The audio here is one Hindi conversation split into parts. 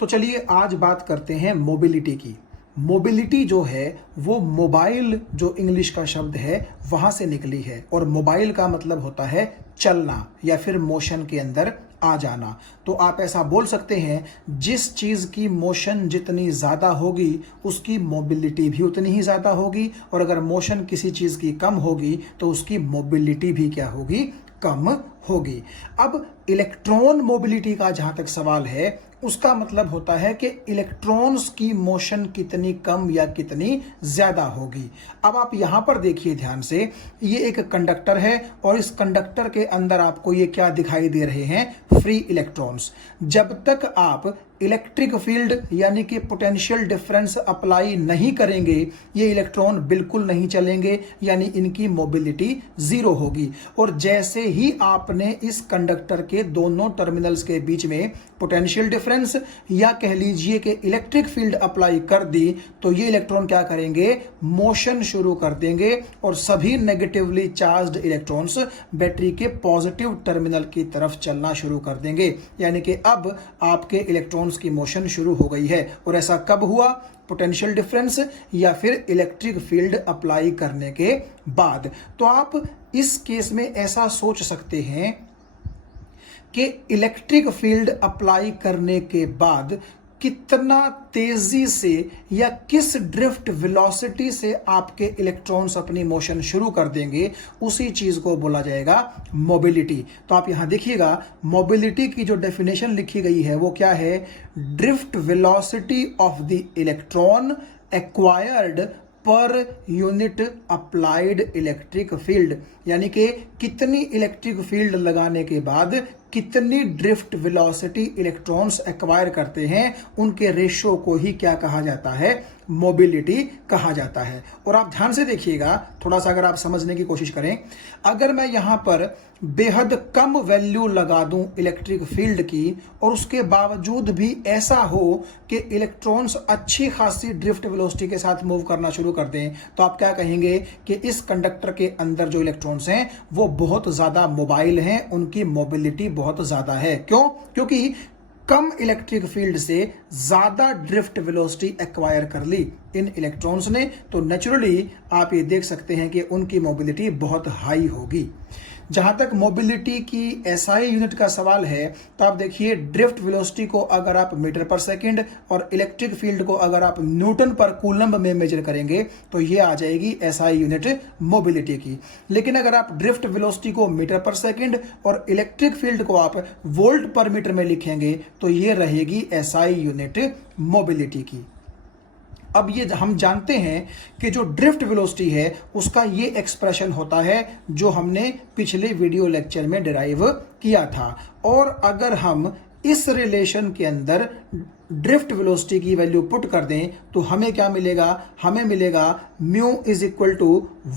तो चलिए आज बात करते हैं मोबिलिटी की। मोबिलिटी जो है वो मोबाइल जो इंग्लिश का शब्द है वहाँ से निकली है और मोबाइल का मतलब होता है चलना या फिर मोशन के अंदर आ जाना। तो आप ऐसा बोल सकते हैं जिस चीज़ की मोशन जितनी ज़्यादा होगी उसकी मोबिलिटी भी उतनी ही ज़्यादा होगी, और अगर मोशन किसी चीज़ की कम होगी तो उसकी मोबिलिटी भी क्या होगी, कम होगी। अब इलेक्ट्रॉन मोबिलिटी का जहां तक सवाल है उसका मतलब होता है कि इलेक्ट्रॉन्स की मोशन कितनी कम या कितनी ज्यादा होगी। अब आप यहां पर देखिए ध्यान से, ये एक कंडक्टर है और इस कंडक्टर के अंदर आपको ये क्या दिखाई दे रहे हैं, फ्री इलेक्ट्रॉन्स। जब तक आप इलेक्ट्रिक फील्ड यानी कि पोटेंशियल डिफरेंस अप्लाई नहीं करेंगे ये इलेक्ट्रॉन बिल्कुल नहीं चलेंगे, यानी इनकी मोबिलिटी जीरो होगी। और जैसे ही आपने इस कंडक्टर के दोनों टर्मिनल्स के बीच में पोटेंशियल डिफरेंस या कह लीजिए कि इलेक्ट्रिक फील्ड अप्लाई कर दी तो ये इलेक्ट्रॉन क्या करेंगे, मोशन शुरू कर देंगे और सभी नेगेटिवली चार्ज्ड इलेक्ट्रॉन्स बैटरी के पॉजिटिव टर्मिनल की तरफ चलना शुरू कर देंगे। यानी कि अब आपके इलेक्ट्रॉन्स की मोशन शुरू हो गई है। और ऐसा कब हुआ, पोटेंशियल डिफरेंस या फिर इलेक्ट्रिक फील्ड अप्लाई करने के बाद। तो आप इस केस में ऐसा सोच सकते हैं कि इलेक्ट्रिक फील्ड अप्लाई करने के बाद कितना तेजी से या किस ड्रिफ्ट वेलोसिटी से आपके इलेक्ट्रॉन्स अपनी मोशन शुरू कर देंगे, उसी चीज को बोला जाएगा मोबिलिटी। तो आप यहां देखिएगा मोबिलिटी की जो डेफिनेशन लिखी गई है वो क्या है, drift velocity of the electron acquired per unit applied electric field. यानी कि कितनी इलेक्ट्रिक फील्ड लगाने के बाद कितनी ड्रिफ्ट वेलोसिटी इलेक्ट्रॉन्स एक्वायर करते हैं, उनके रेशो को ही क्या कहा जाता है, मोबिलिटी कहा जाता है। और आप ध्यान से देखिएगा, थोड़ा सा अगर आप समझने की कोशिश करें, अगर मैं यहां पर बेहद कम वैल्यू लगा दूं इलेक्ट्रिक फील्ड की और उसके बावजूद भी ऐसा हो कि इलेक्ट्रॉन्स अच्छी खासी ड्रिफ्ट वेलोसिटी के साथ मूव करना शुरू कर दें, तो आप क्या कहेंगे कि इस कंडक्टर के अंदर जो इलेक्ट्रॉन्स हैं वो बहुत ज्यादा मोबाइल हैं, उनकी मोबिलिटी बहुत ज्यादा है। क्यों? क्योंकि कम इलेक्ट्रिक फील्ड से ज्यादा ड्रिफ्ट वेलोसिटी एक्वायर कर ली इन इलेक्ट्रॉन्स ने, तो नेचुरली आप ये देख सकते हैं कि उनकी मोबिलिटी बहुत हाई होगी। जहां तक मोबिलिटी की एसआई यूनिट का सवाल है तो आप देखिए ड्रिफ्ट वेलोसिटी को अगर आप मीटर पर सेकंड और इलेक्ट्रिक फील्ड को अगर आप न्यूटन पर कूलम्ब में मेजर करेंगे तो ये आ जाएगी एसआई यूनिट मोबिलिटी की। लेकिन अगर आप ड्रिफ्ट वेलोसिटी को मीटर पर सेकंड और इलेक्ट्रिक फील्ड को आप वोल्ट पर मीटर में लिखेंगे तो ये रहेगी एसआई यूनिट मोबिलिटी की। अब ये हम जानते हैं कि जो ड्रिफ्ट वेलोसिटी है उसका ये एक्सप्रेशन होता है जो हमने पिछले वीडियो लेक्चर में डिराइव किया था। और अगर हम इस रिलेशन के अंदर ड्रिफ्ट वेलोसिटी की वैल्यू पुट कर दें तो हमें क्या मिलेगा, हमें मिलेगा mu is equal to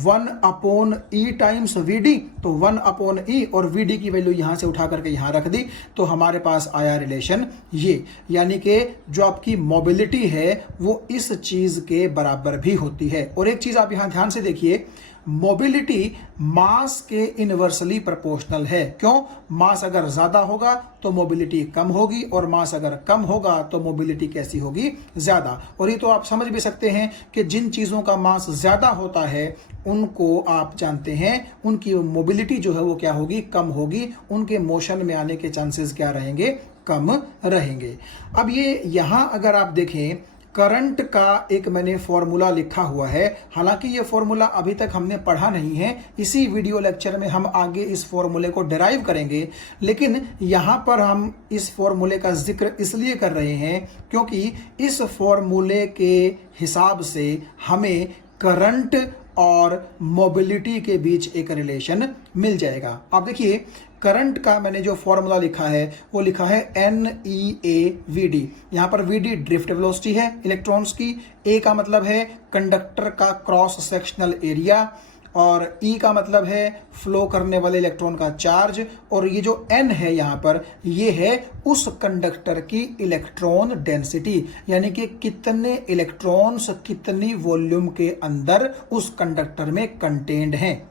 1 upon e times v d. तो 1 अपॉन ई और वी डी की वैल्यू यहां से उठा करके यहां रख दी तो हमारे पास आया रिलेशन ये, यानी कि जो आपकी मोबिलिटी है वो इस चीज के बराबर भी होती है। और एक चीज आप यहां ध्यान से देखिए, मोबिलिटी मास के इनवर्सली प्रोपोर्शनल है। क्यों? मास अगर ज्यादा होगा तो मोबिलिटी कम होगी और मास अगर कम होगा तो मोबिलिटी कैसी होगी, ज्यादा। और ये तो आप समझ भी सकते हैं कि जिन चीजों का मास ज्यादा होता है उनको आप जानते हैं उनकी मोबिलिटी जो है वो क्या होगी, कम होगी, उनके मोशन में आने के चांसेस क्या रहेंगे, कम रहेंगे। अब ये यहां अगर आप देखें करंट का एक मैंने फॉर्मूला लिखा हुआ है, हालांकि ये फॉर्मूला अभी तक हमने पढ़ा नहीं है, इसी वीडियो लेक्चर में हम आगे इस फॉर्मूले को डिराइव करेंगे। लेकिन यहां पर हम इस फॉर्मूले का जिक्र इसलिए कर रहे हैं क्योंकि इस फॉर्मूले के हिसाब से हमें करंट और मोबिलिटी के बीच एक रिलेशन मिल जाएगा। आप देखिए करंट का मैंने जो फॉर्मूला लिखा है वो लिखा है NEAVD। यहां पर VD ड्रिफ्ट वेलोसिटी है इलेक्ट्रॉन्स की, A का मतलब है कंडक्टर का क्रॉस सेक्शनल एरिया और E का मतलब है फ्लो करने वाले इलेक्ट्रॉन का चार्ज, और ये जो N है यहां पर ये है उस कंडक्टर की इलेक्ट्रॉन डेंसिटी, यानी कि कितने इलेक्ट्रॉन्स कितनी वॉल्यूम के अंदर उस कंडक्टर में कंटेन्ड हैं।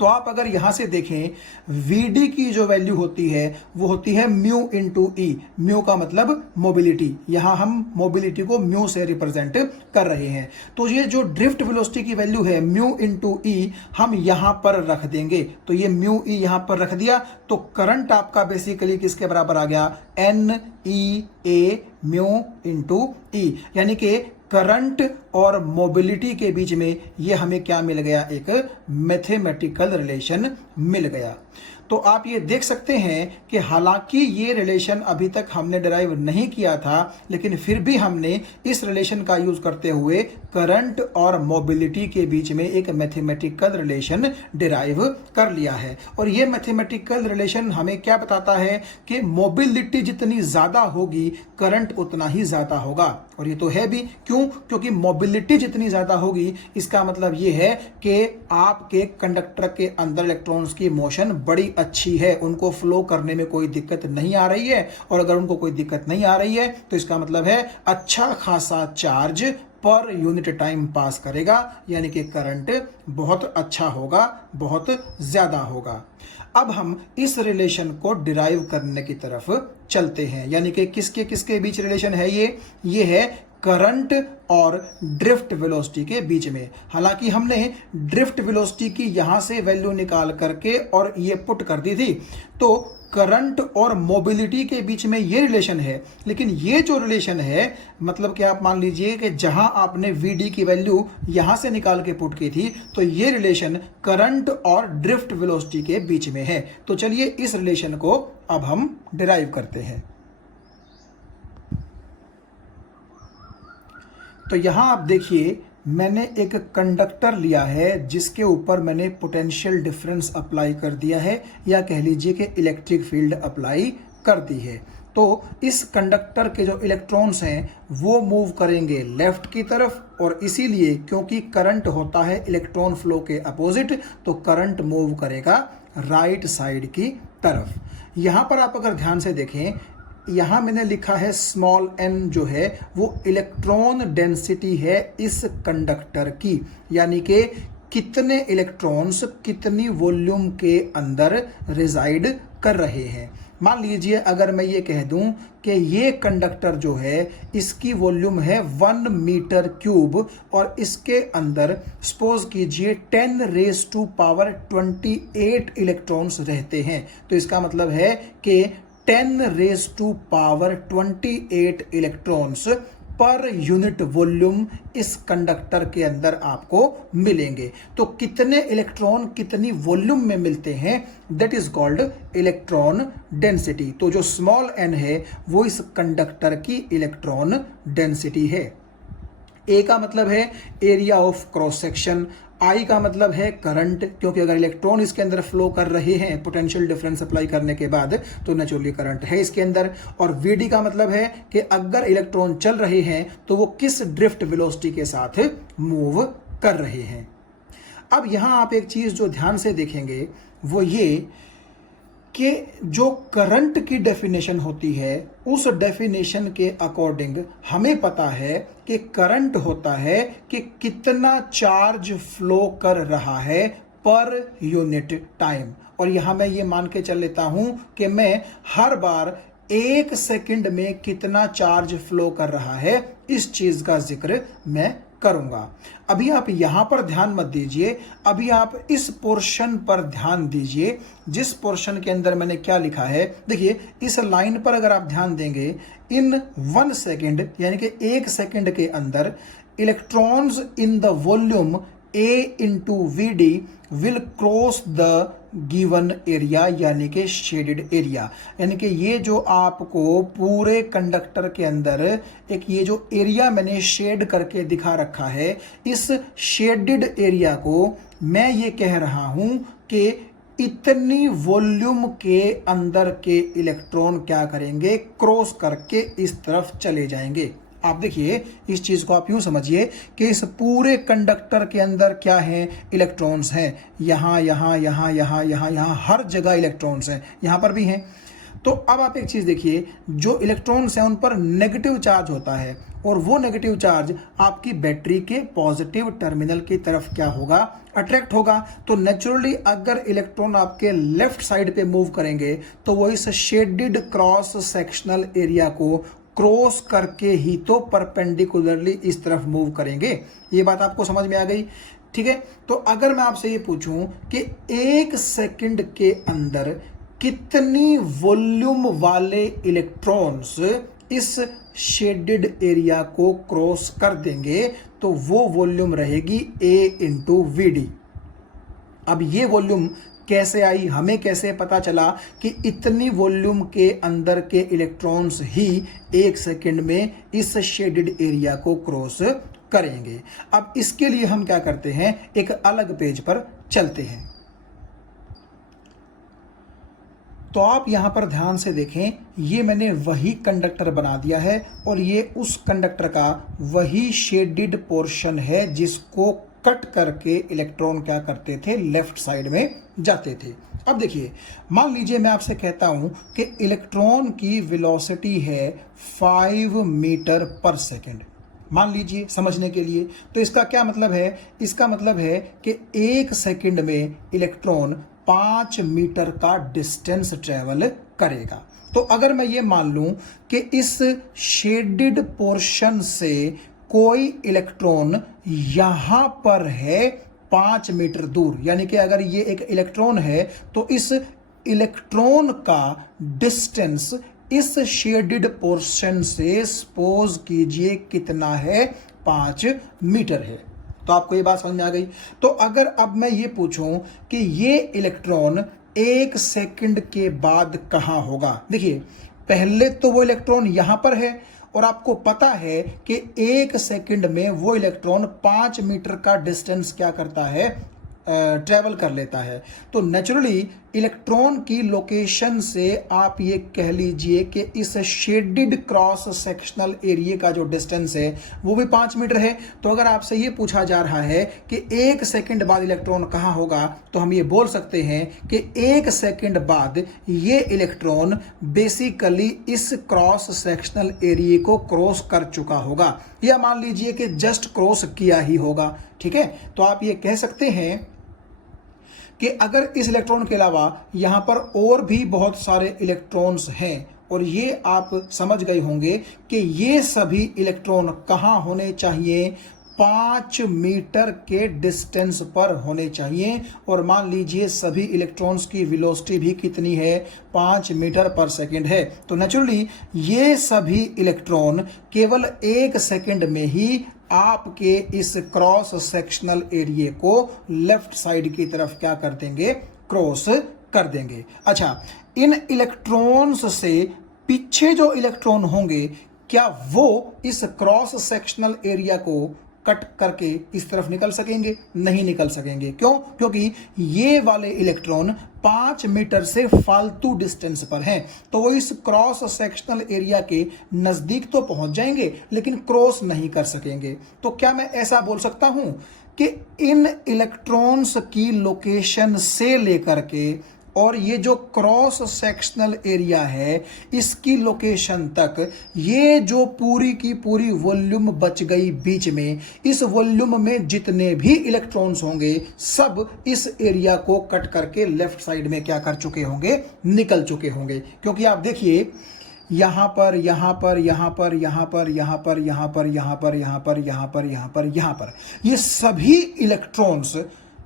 तो आप अगर यहां से देखें, Vd की जो वैल्यू होती है वो होती है म्यू इंटू ई। म्यू का मतलब मोबिलिटी, यहां हम मोबिलिटी को म्यू से रिप्रेजेंट कर रहे हैं। तो ये जो ड्रिफ्ट वेलोसिटी की वैल्यू है म्यू इंटू ई, हम यहां पर रख देंगे। तो ये म्यू ई यहां पर रख दिया, तो करंट आपका बेसिकली किसके बराबर आ गया, एन ई ए म्यू इंटू ई। यानी कि करंट और मोबिलिटी के बीच में ये हमें क्या मिल गया, एक मैथमेटिकल रिलेशन मिल गया। तो आप ये देख सकते हैं कि हालांकि ये रिलेशन अभी तक हमने डिराइव नहीं किया था, लेकिन फिर भी हमने इस रिलेशन का यूज करते हुए करंट और मोबिलिटी के बीच में एक मैथमेटिकल रिलेशन डिराइव कर लिया है। और ये मैथमेटिकल रिलेशन हमें क्या बताता है कि मोबिलिटी जितनी ज्यादा होगी करंट उतना ही ज्यादा होगा। और ये तो है भी, क्यों? क्योंकि मोबिलिटी जितनी ज्यादा होगी इसका मतलब ये है कि आपके कंडक्टर के अंदर इलेक्ट्रॉन्स की मोशन बड़ी अच्छी है, उनको फ्लो करने में कोई दिक्कत नहीं आ रही है। और अगर उनको कोई दिक्कत नहीं आ रही है तो इसका मतलब है अच्छा खासा charge per unit time pass करेगा, यानी कि करंट बहुत अच्छा होगा, बहुत ज्यादा होगा। अब हम इस रिलेशन को डिराइव करने की तरफ चलते हैं, यानी कि किसके किसके बीच रिलेशन है ये है करंट और ड्रिफ्ट वेलोसिटी के बीच में। हालांकि हमने ड्रिफ्ट वेलोसिटी की यहां से वैल्यू निकाल करके और ये पुट कर दी थी, तो करंट और मोबिलिटी के बीच में ये रिलेशन है। लेकिन ये जो रिलेशन है, मतलब कि आप मान लीजिए कि जहां आपने Vd की वैल्यू यहां से निकाल के पुट की थी, तो ये रिलेशन करंट और ड्रिफ्ट वेलोसिटी के बीच में है। तो चलिए इस रिलेशन को अब हम डिराइव करते हैं। तो यहां आप देखिए, मैंने एक कंडक्टर लिया है जिसके ऊपर मैंने पोटेंशियल डिफरेंस अप्लाई कर दिया है, या कह लीजिए कि इलेक्ट्रिक फील्ड अप्लाई कर दी है। तो इस कंडक्टर के जो इलेक्ट्रॉन्स हैं वो मूव करेंगे लेफ्ट की तरफ, और इसीलिए क्योंकि करंट होता है इलेक्ट्रॉन फ्लो के अपोजिट, तो करंट मूव करेगा राइट साइड की तरफ। यहां पर आप अगर ध्यान से देखें, यहां मैंने लिखा है स्मॉल n जो है वो इलेक्ट्रॉन डेंसिटी है इस कंडक्टर की, यानी कि कितने इलेक्ट्रॉन्स कितनी वॉल्यूम के अंदर रिजाइड कर रहे हैं। मान लीजिए अगर मैं ये कह दूं कि ये कंडक्टर जो है इसकी वॉल्यूम है 1 मीटर क्यूब, और इसके अंदर सपोज कीजिए 10 रेज टू पावर 28 इलेक्ट्रॉन्स रहते हैं। तो इसका मतलब है कि 10 raise to power 28 electrons per unit volume इस कंडक्टर के अंदर आपको मिलेंगे। तो कितने इलेक्ट्रॉन कितनी वॉल्यूम में मिलते हैं, that is called electron density. तो जो स्मॉल n है वो इस कंडक्टर की इलेक्ट्रॉन डेंसिटी है। ए का मतलब है एरिया ऑफ क्रॉस सेक्शन, आई का मतलब है करंट, क्योंकि अगर इलेक्ट्रॉन इसके अंदर फ्लो कर रहे हैं पोटेंशियल डिफरेंस अप्लाई करने के बाद तो नेचुरली करंट है इसके अंदर। और वीडी का मतलब है कि अगर इलेक्ट्रॉन चल रहे हैं तो वो किस ड्रिफ्ट वेलोसिटी के साथ मूव कर रहे हैं। अब यहां आप एक चीज जो ध्यान से देखेंगे वो ये कि जो करंट की डेफिनेशन होती है उस डेफिनेशन के अकॉर्डिंग हमें पता है कि करंट होता है कि कितना चार्ज फ्लो कर रहा है पर यूनिट टाइम। और यहां मैं ये मान के चल लेता हूं कि मैं हर बार 1 सेकंड में कितना चार्ज फ्लो कर रहा है इस चीज का जिक्र मैं करूंगा। अभी आप यहां पर ध्यान मत दीजिए, अभी आप इस पोर्शन पर ध्यान दीजिए जिस पोर्शन के अंदर मैंने क्या लिखा है। देखिए इस लाइन पर अगर आप ध्यान देंगे, इन 1 सेकेंड यानी कि 1 सेकेंड के अंदर electrons in the volume A into VD will cross the given area, यानी कि शेडेड एरिया। यानी कि ये जो आपको पूरे कंडक्टर के अंदर एक ये जो एरिया मैंने शेड करके दिखा रखा है, इस शेडेड एरिया को मैं ये कह रहा हूं कि इतनी वॉल्यूम के अंदर के इलेक्ट्रॉन क्या करेंगे, क्रॉस करके इस तरफ चले जाएंगे। आप देखिए इस चीज को आप यूं समझिए कि इस पूरे कंडक्टर के अंदर क्या है, इलेक्ट्रॉन्स हैं। यहां यहां यहां यहां यहां यहां हर जगह इलेक्ट्रॉन्स हैं, यहां पर भी हैं। तो अब आप एक चीज देखिए, जो इलेक्ट्रॉन्स हैं उन पर नेगेटिव चार्ज होता है और वो नेगेटिव चार्ज आपकी बैटरी के पॉजिटिव टर्मिनल की तरफ क्या होगा, अट्रैक्ट होगा। तो नेचुरली अगर इलेक्ट्रॉन आपके लेफ्ट साइड पे मूव करेंगे तो वो इस शेडेड क्रॉस सेक्शनल एरिया को क्रॉस करके ही तो परपेंडिकुलरली इस तरफ मूव करेंगे। ये बात आपको समझ में आ गई, ठीक है। तो अगर मैं आपसे ये पूछूं कि 1 सेकंड के अंदर कितनी वॉल्यूम वाले इलेक्ट्रॉन्स इस शेडेड एरिया को क्रॉस कर देंगे, तो वो वॉल्यूम रहेगी A इंटू वी। अब ये वॉल्यूम कैसे आई, हमें कैसे पता चला कि इतनी वॉल्यूम के अंदर के इलेक्ट्रॉन्स ही 1 सेकंड में इस शेडेड एरिया को क्रॉस करेंगे। अब इसके लिए हम क्या करते हैं, एक अलग पेज पर चलते हैं। तो आप यहां पर ध्यान से देखें, ये मैंने वही कंडक्टर बना दिया है और ये उस कंडक्टर का वही शेडेड पोर्शन है जिसको कट करके इलेक्ट्रॉन क्या करते थे, लेफ्ट साइड में जाते थे। अब देखिए, मान लीजिए मैं आपसे कहता हूं कि इलेक्ट्रॉन की वेलोसिटी है 5 मीटर पर सेकेंड, मान लीजिए समझने के लिए। तो इसका क्या मतलब है, इसका मतलब है कि 1 सेकंड में इलेक्ट्रॉन 5 मीटर का डिस्टेंस ट्रेवल करेगा। तो अगर मैं ये मान लूं कि इस शेडेड पोर्शन से कोई इलेक्ट्रॉन यहां पर है 5 मीटर दूर, यानी कि अगर ये एक इलेक्ट्रॉन है तो इस इलेक्ट्रॉन का डिस्टेंस इस शेडेड पोर्शन से सपोज कीजिए कितना है, 5 मीटर है। तो आपको ये बात समझ में आ गई। तो अगर अब मैं ये पूछूं कि ये इलेक्ट्रॉन 1 सेकंड के बाद कहां होगा, देखिए पहले तो वो इलेक्ट्रॉन यहां पर है और आपको पता है कि 1 सेकंड में वो इलेक्ट्रॉन 5 मीटर का डिस्टेंस क्या करता है, ट्रेवल कर लेता है। तो नेचुरली इलेक्ट्रॉन की लोकेशन से आप ये कह लीजिए कि इस शेडेड क्रॉस सेक्शनल एरिया का जो डिस्टेंस है वो भी 5 मीटर है। तो अगर आपसे ये पूछा जा रहा है कि 1 सेकंड बाद इलेक्ट्रॉन कहाँ होगा, तो हम ये बोल सकते हैं कि 1 सेकंड बाद ये इलेक्ट्रॉन बेसिकली इस क्रॉस सेक्शनल एरिया को क्रॉस कर चुका होगा, या मान लीजिए कि जस्ट क्रॉस किया ही होगा, ठीक है। तो आप ये कह सकते हैं कि अगर इस इलेक्ट्रॉन के अलावा यहां पर और भी बहुत सारे इलेक्ट्रॉन्स हैं, और ये आप समझ गए होंगे कि ये सभी इलेक्ट्रॉन कहां होने चाहिए, 5 मीटर के डिस्टेंस पर होने चाहिए। और मान लीजिए सभी इलेक्ट्रॉन्स की वेलोसिटी भी कितनी है, 5 मीटर पर सेकंड है। तो नेचुरली ये सभी इलेक्ट्रॉन केवल 1 सेकंड में ही आपके इस क्रॉस सेक्शनल एरिया को लेफ्ट साइड की तरफ क्या कर देंगे, क्रॉस कर देंगे। अच्छा, इन इलेक्ट्रॉन्स से पीछे जो इलेक्ट्रॉन होंगे, क्या वो इस क्रॉस सेक्शनल एरिया को कट करके इस तरफ निकल सकेंगे? नहीं निकल सकेंगे। क्यों? क्योंकि ये वाले इलेक्ट्रॉन 5 मीटर से फालतू डिस्टेंस पर हैं, तो वो इस क्रॉस सेक्शनल एरिया के नजदीक तो पहुंच जाएंगे लेकिन क्रॉस नहीं कर सकेंगे। तो क्या मैं ऐसा बोल सकता हूं कि इन इलेक्ट्रॉन्स की लोकेशन से लेकर के और ये जो क्रॉस सेक्शनल एरिया है इसकी लोकेशन तक, ये जो पूरी की पूरी वॉल्यूम बच गई बीच में, इस वॉल्यूम में जितने भी इलेक्ट्रॉन्स होंगे सब इस एरिया को कट करके लेफ्ट साइड में क्या कर चुके होंगे, निकल चुके होंगे। क्योंकि आप देखिए यहां पर, यहां पर, यहां पर, यहां पर, यहां पर, यहां पर, यहां पर, यहां पर, यहां पर, यहां पर, यहां पर, ये सभी इलेक्ट्रॉन्स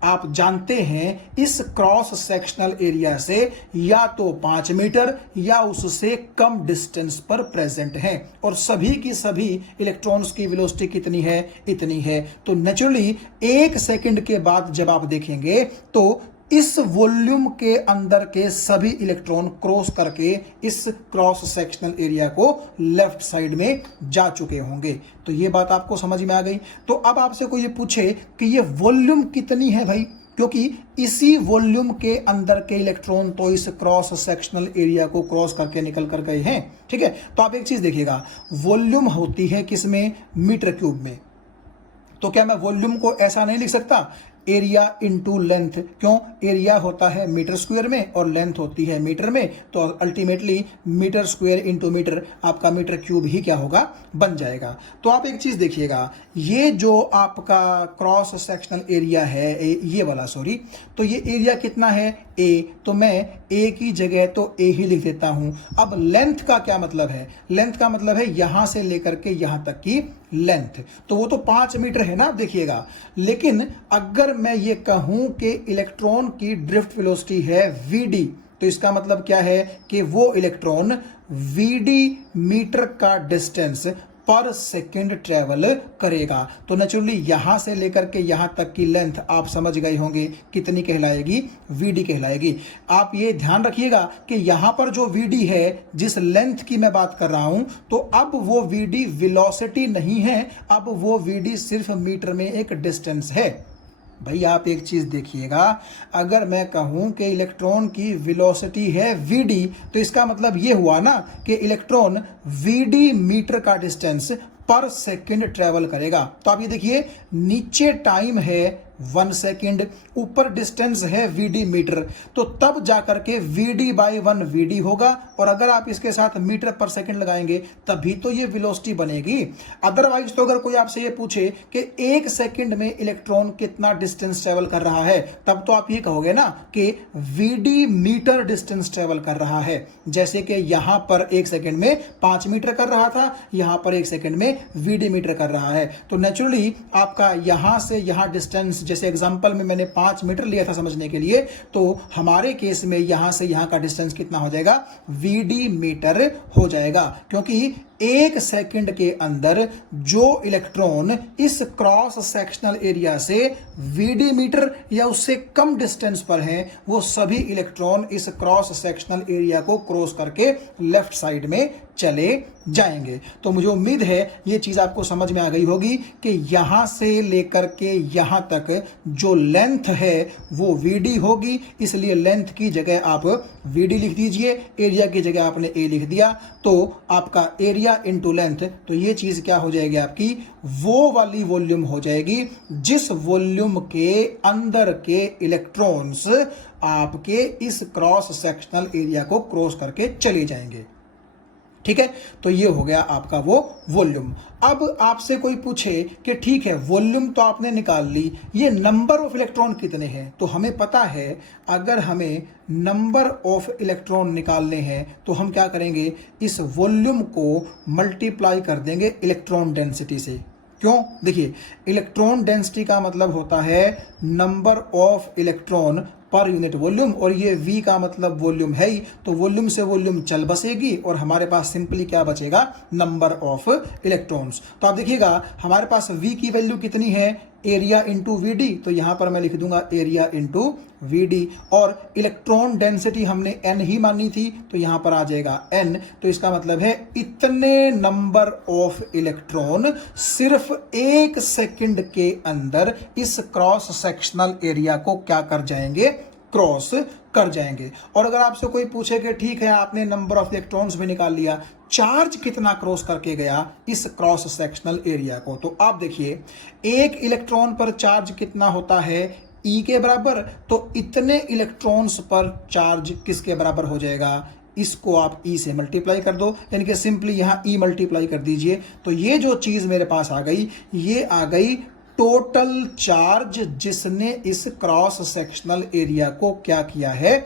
आप जानते हैं इस क्रॉस सेक्शनल एरिया से या तो 5 मीटर या उससे कम डिस्टेंस पर प्रेजेंट हैं, और सभी की सभी इलेक्ट्रॉन्स की वेलोसिटी कितनी है, इतनी है। तो नेचुरली 1 सेकंड के बाद जब आप देखेंगे तो इस वॉल्यूम के अंदर के सभी इलेक्ट्रॉन क्रॉस करके इस क्रॉस सेक्शनल एरिया को लेफ्ट साइड में जा चुके होंगे। तो ये बात आपको समझ में आ गई। तो अब आपसे कोई ये पूछे कि ये वॉल्यूम कितनी है भाई, क्योंकि इसी वॉल्यूम के अंदर के इलेक्ट्रॉन तो इस क्रॉस सेक्शनल एरिया को क्रॉस करके निकल कर गए हैं, ठीक है। तो आप एक चीज देखिएगा, वॉल्यूम होती है किसमें, मीटर क्यूब में। तो क्या मैं वॉल्यूम को ऐसा नहीं लिख सकता, एरिया इंटू लेंथ। क्यों? एरिया होता है मीटर स्क्वायर में और लेंथ होती है मीटर में, तो ultimately metre square into metre आपका मीटर क्यूब ही क्या होगा, बन जाएगा। तो आप एक चीज देखिएगा, ये जो आपका क्रॉस सेक्शनल एरिया है ये वाला, सॉरी, तो ये एरिया कितना है, ए, तो मैं ए की जगह तो ए ही लिख देता हूं। अब लेंथ का क्या मतलब है? लेंथ का मतलब है यहां से लेकर के यहां तक की लेंथ, तो वो तो 5 मीटर है ना, देखिएगा। लेकिन अगर मैं ये कहूं कि इलेक्ट्रॉन की ड्रिफ्ट वेलोसिटी है वीडी, तो इसका मतलब क्या है कि वो इलेक्ट्रॉन वीडी मीटर का डिस्टेंस पर सेकेंड ट्रेवल करेगा। तो नेचुरली यहां से लेकर के यहां तक की लेंथ आप समझ गए होंगे कितनी कहलाएगी, वीडी कहलाएगी। आप ये ध्यान रखिएगा कि यहां पर जो वीडी है, जिस लेंथ की मैं बात कर रहा हूं, तो अब वो वीडी वेलोसिटी नहीं है, अब वो वीडी सिर्फ मीटर में एक डिस्टेंस है। भाई आप एक चीज देखिएगा, अगर मैं कहूं कि इलेक्ट्रॉन की वेलोसिटी है वीडी, तो इसका मतलब ये हुआ ना कि इलेक्ट्रॉन वीडी मीटर का डिस्टेंस पर सेकंड ट्रेवल करेगा। तो आप ये देखिए, नीचे टाइम है 1 सेकेंड, ऊपर डिस्टेंस है वीडी मीटर, तो तब जाकर के वीडी बाई 1 वीडी होगा, और अगर आप इसके साथ मीटर पर सेकंड लगाएंगे तभी तो ये वेलोसिटी बनेगी। अदरवाइज तो अगर कोई आपसे ये पूछे कि 1 सेकेंड में इलेक्ट्रॉन कितना डिस्टेंस ट्रेवल कर रहा है, तब तो आप ये कहोगे ना कि वीडी मीटर डिस्टेंस ट्रेवल कर रहा है। जैसे कि यहां पर 1 सेकेंड में 5 मीटर कर रहा था, यहां पर 1 सेकेंड में वीडी मीटर कर रहा है। तो नेचुरली आपका यहां से यहां डिस्टेंस, जैसे एग्जांपल में मैंने 5 मीटर लिया था समझने के लिए, तो हमारे केस में यहां से यहां का डिस्टेंस कितना हो जाएगा, वीडी मीटर हो जाएगा। क्योंकि 1 सेकंड के अंदर जो इलेक्ट्रॉन इस क्रॉस सेक्शनल एरिया से वीडी मीटर या उससे कम डिस्टेंस पर हैं, वो सभी इलेक्ट्रॉन इस क्रॉस सेक्शनल एरिया को क्रॉस करके लेफ्ट साइड में चले जाएंगे। तो मुझे उम्मीद है ये चीज आपको समझ में आ गई होगी कि यहां से लेकर के यहां तक जो लेंथ है वो वीडी होगी, इसलिए लेंथ की जगह आप वीडी लिख दीजिए, एरिया की जगह आपने ए लिख दिया, तो आपका एरिया इंटू लेंथ, तो ये चीज क्या हो जाएगी आपकी, वो वाली वॉल्यूम हो जाएगी जिस वॉल्यूम के अंदर के इलेक्ट्रॉन्स आपके इस क्रॉस सेक्शनल एरिया को क्रॉस करके चले जाएंगे। ठीक है, तो ये हो गया आपका वो वॉल्यूम। अब आपसे कोई पूछे कि ठीक है वॉल्यूम तो आपने निकाल ली, ये नंबर ऑफ इलेक्ट्रॉन कितने हैं, तो हमें पता है अगर हमें नंबर ऑफ इलेक्ट्रॉन निकालने हैं तो हम क्या करेंगे, इस वॉल्यूम को मल्टीप्लाई कर देंगे इलेक्ट्रॉन डेंसिटी से। क्यों? देखिए, इलेक्ट्रॉन डेंसिटी का मतलब होता है नंबर ऑफ इलेक्ट्रॉन पर यूनिट वॉल्यूम, और ये V का मतलब वॉल्यूम है ही, तो वॉल्यूम से वॉल्यूम चल बसेगी और हमारे पास सिंपली क्या बचेगा, नंबर ऑफ इलेक्ट्रॉन्स। तो आप देखिएगा हमारे पास V की वैल्यू कितनी है, एरिया इंटू वीडी, तो यहां पर मैं लिख दूंगा एरिया इंटू वीडी, और इलेक्ट्रॉन डेंसिटी हमने n ही मानी थी, तो यहां पर आ जाएगा n, तो इसका मतलब है इतने नंबर ऑफ इलेक्ट्रॉन सिर्फ 1 सेकंड के अंदर इस क्रॉस सेक्शनल एरिया को क्या कर जाएंगे, क्रॉस कर जाएंगे। और अगर आपसे कोई पूछे कि ठीक है आपने नंबर ऑफ इलेक्ट्रॉन्स भी निकाल लिया, चार्ज कितना क्रॉस करके गया इस क्रॉस सेक्शनल एरिया को, तो आप देखिए एक इलेक्ट्रॉन पर चार्ज कितना होता है, E के बराबर, तो इतने इलेक्ट्रॉन्स पर चार्ज किसके बराबर हो जाएगा, इसको आप E से मल्टीप्लाई कर दो, यानी कि सिंपली यहां E मल्टीप्लाई कर दीजिए, तो ये जो चीज मेरे पास आ गई, ये आ गई टोटल चार्ज जिसने इस क्रॉस सेक्शनल एरिया को क्या किया है,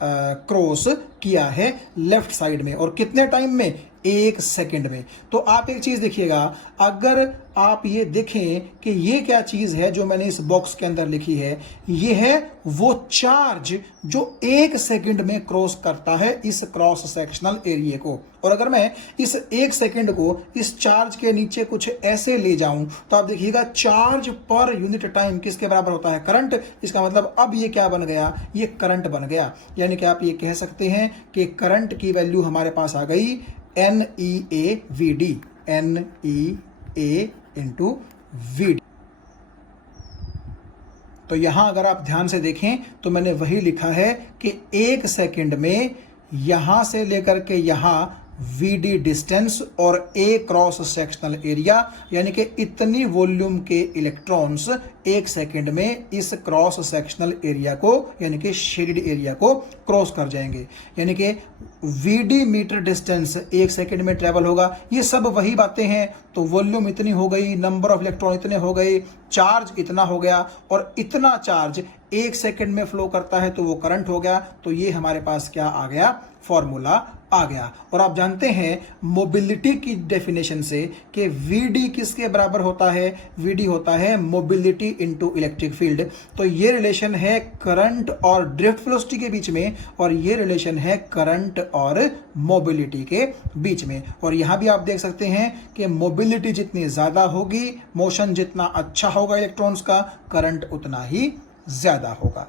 क्रॉस किया है लेफ्ट साइड में, और कितने टाइम में, 1 सेकंड में। तो आप एक चीज देखिएगा, अगर आप ये देखें कि ये क्या चीज है जो मैंने इस बॉक्स के अंदर लिखी है, ये है वो चार्ज जो 1 सेकंड में क्रॉस करता है इस क्रॉस सेक्शनल एरिया को। और अगर मैं इस 1 सेकंड को इस चार्ज के नीचे कुछ ऐसे ले जाऊं, तो आप देखिएगा चार्ज पर यूनिट टाइम किसके बराबर होता है, करंट। इसका मतलब अब ये क्या बन गया, ये करंट बन गया, यानी कि आप ये कह सकते हैं कि करंट की वैल्यू हमारे पास आ गई NEAVD, NEA इंटू VD। तो यहां अगर आप ध्यान से देखें तो मैंने वही लिखा है कि 1 सेकंड में यहां से लेकर के यहां VD डिस्टेंस और A क्रॉस सेक्शनल एरिया, यानी कि इतनी वॉल्यूम के इलेक्ट्रॉन्स 1 सेकंड में इस क्रॉस सेक्शनल एरिया को यानी कि शेडेड एरिया को क्रॉस कर जाएंगे। यानी कि VD मीटर डिस्टेंस 1 सेकंड में ट्रेवल होगा। ये सब वही बातें हैं। तो वॉल्यूम इतनी हो गई, नंबर ऑफ इलेक्ट्रॉन इतने हो गए, चार्ज इतना हो गया, और इतना चार्ज 1 सेकंड में फ्लो करता है तो वो करंट हो गया। तो ये हमारे पास क्या आ गया, फॉर्मूला आ गया। और आप जानते हैं मोबिलिटी की डेफिनेशन से कि VD किसके बराबर होता है, VD होता है मोबिलिटी इनटू इलेक्ट्रिक फील्ड। तो ये रिलेशन है करंट और ड्रिफ्ट वेलोसिटी के बीच में, और ये रिलेशन है करंट और मोबिलिटी के बीच में। और यहां भी आप देख सकते हैं कि मोबिलिटी जितनी ज्यादा होगी, मोशन जितना अच्छा होगा इलेक्ट्रॉन्स का, करंट उतना ही ज्यादा होगा।